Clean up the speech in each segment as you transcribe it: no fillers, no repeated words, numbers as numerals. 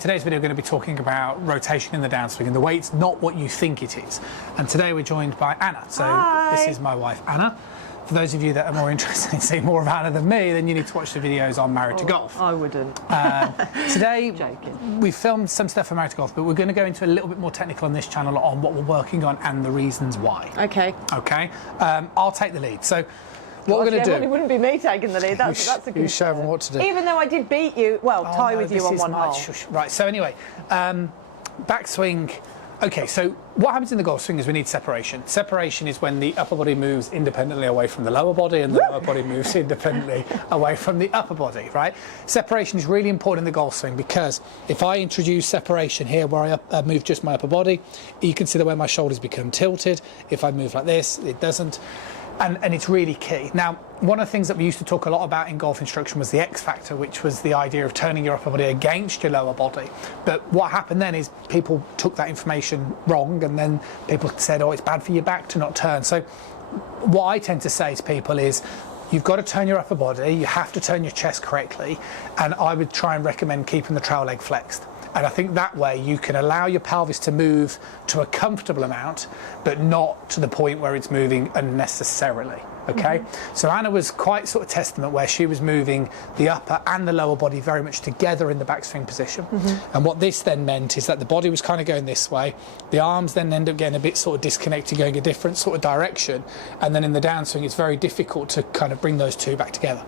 in today's video, we're going to be talking about rotation in the downswing and the way it's not what you think it is. And today we're joined by Anna. So Hi. This is my wife, Anna. For those of you that are more interested in seeing more of Anna than me, then you need to watch the videos on Married to Golf. I wouldn't. Today, Joking. we filmed some stuff for Married to Golf, but we're going to go into a little bit more technical on this channel on what we're working on and the reasons why. Okay. Okay? I'll take the lead. So what we're going to do... Well, it wouldn't be me taking the lead. That's a good. You show them what to do. Even though I did beat you, well, tie with you on one hole. Right, so anyway, backswing. Okay, so what happens in the golf swing is we need separation. Separation is when the upper body moves independently away from the lower body and the lower body moves independently away from the upper body, right? Separation is really important in the golf swing because if I introduce separation here where I move just my upper body, you can see the way my shoulders become tilted. If I move like this, it doesn't. And it's really key. Now, one of the things that we used to talk a lot about in golf instruction was the X factor, which was the idea of turning your upper body against your lower body. But what happened then is people took that information wrong, and then people said, oh, it's bad for your back to not turn. So what I tend to say to people is, you've got to turn your upper body, you have to turn your chest correctly, and I would try and recommend keeping the trail leg flexed. And I think that way you can allow your pelvis to move to a comfortable amount, but not to the point where it's moving unnecessarily. Okay, so Anna was quite sort of testament where she was moving the upper and the lower body very much together in the backswing position. And what this then meant is that the body was kind of going this way, the arms then end up getting a bit sort of disconnected, going a different sort of direction, and then in the downswing it's very difficult to kind of bring those two back together.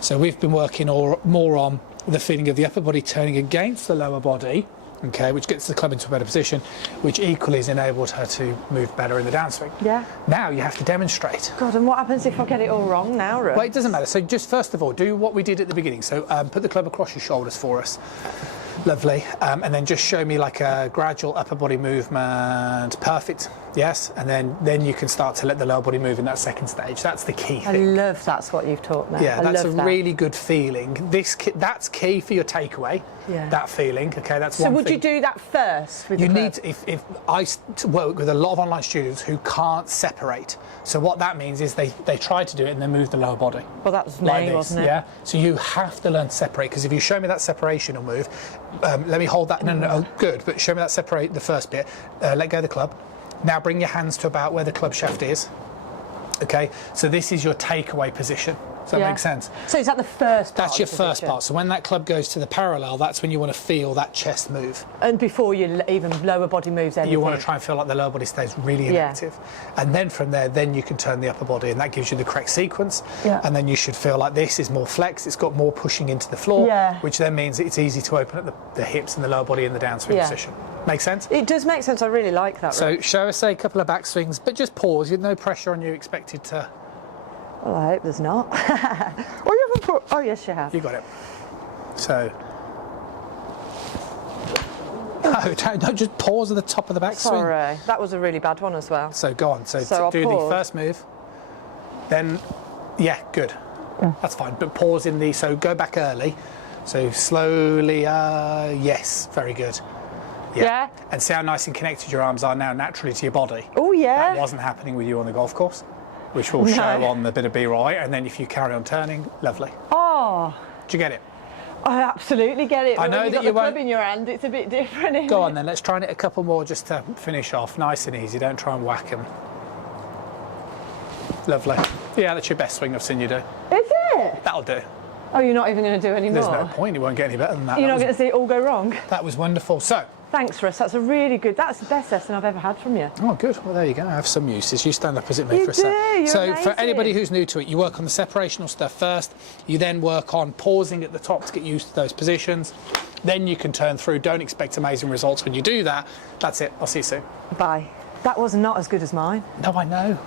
So we've been working more on the feeling of the upper body turning against the lower body, okay, which gets the club into a better position, which equally has enabled her to move better in the downswing. Yeah. Now you have to demonstrate. God, and what happens if I get it all wrong now, Ruth? Well, it doesn't matter. So just first of all, do what we did at the beginning. So put the club across your shoulders for us. Lovely. And then just show me like a gradual upper body movement. Perfect. Yes. And then you can start to let the lower body move in that second stage. That's the key thing. I love that's what you've taught me. Yeah, that's a really good feeling. That's key for your takeaway. Yeah. That feeling. Okay, that's one thing. So would you do that first? With you need to, if I work with a lot of online students who can't separate. So what that means is they try to do it and then move the lower body. Well, that was like me, wasn't it? Yeah. So you have to learn to separate, because if you show me that separational move, let me hold that. No, good. But show me that separate, the first bit. Let go of the club. Now bring your hands to about where the club shaft is. Okay. So this is your takeaway position. Does that make sense? So is that the first part? That's your first part. So when that club goes to the parallel, that's when you want to feel that chest move. And before you even lower body moves anything. You want to try and feel like the lower body stays really inactive. And then from there, then you can turn the upper body, and that gives you the correct sequence. Yeah. And then you should feel like this is more flex. It's got more pushing into the floor, which then means it's easy to open up the hips and the lower body in the downswing position. Make sense? It does make sense. I really like that. So show us a couple of backswings, but just pause. You have no pressure on you expected to... Well, I hope there's not. Oh, you haven't put... Oh, yes, you have. You got it. So... No, don't just pause at the top of the backswing. Sorry, that was a really bad one as well. So go on. So do the first move. Then, yeah, good. That's fine. But pause in the... So go back early. So slowly, yes, very good. Yeah. And see how nice and connected your arms are now naturally to your body. Oh, yeah. That wasn't happening with you on the golf course, which we'll show on the bit of B-roll. And then if you carry on turning, lovely. Oh. Do you get it? I absolutely get it. I know that you won't... the club in your hand, it's a bit different, isn't Go on then, let's try and hit a couple more just to finish off. Nice and easy, don't try and whack them. Lovely. Yeah, that's your best swing I've seen you do. Is it? That'll do. Oh, you're not even going to do any more? There's no point, you won't get any better than that. You're not going to see it all go wrong? That was wonderful. So... Thanks, Russ. That's a really good... That's the best lesson I've ever had from you. Oh, good. Well, there you go. I have some uses. You stand opposite me for a sec. So amazing. For anybody who's new to it, you work on the separational stuff first. You then work on pausing at the top to get used to those positions. Then you can turn through. Don't expect amazing results when you do that. That's it. I'll see you soon. Bye. That was not as good as mine. No, I know.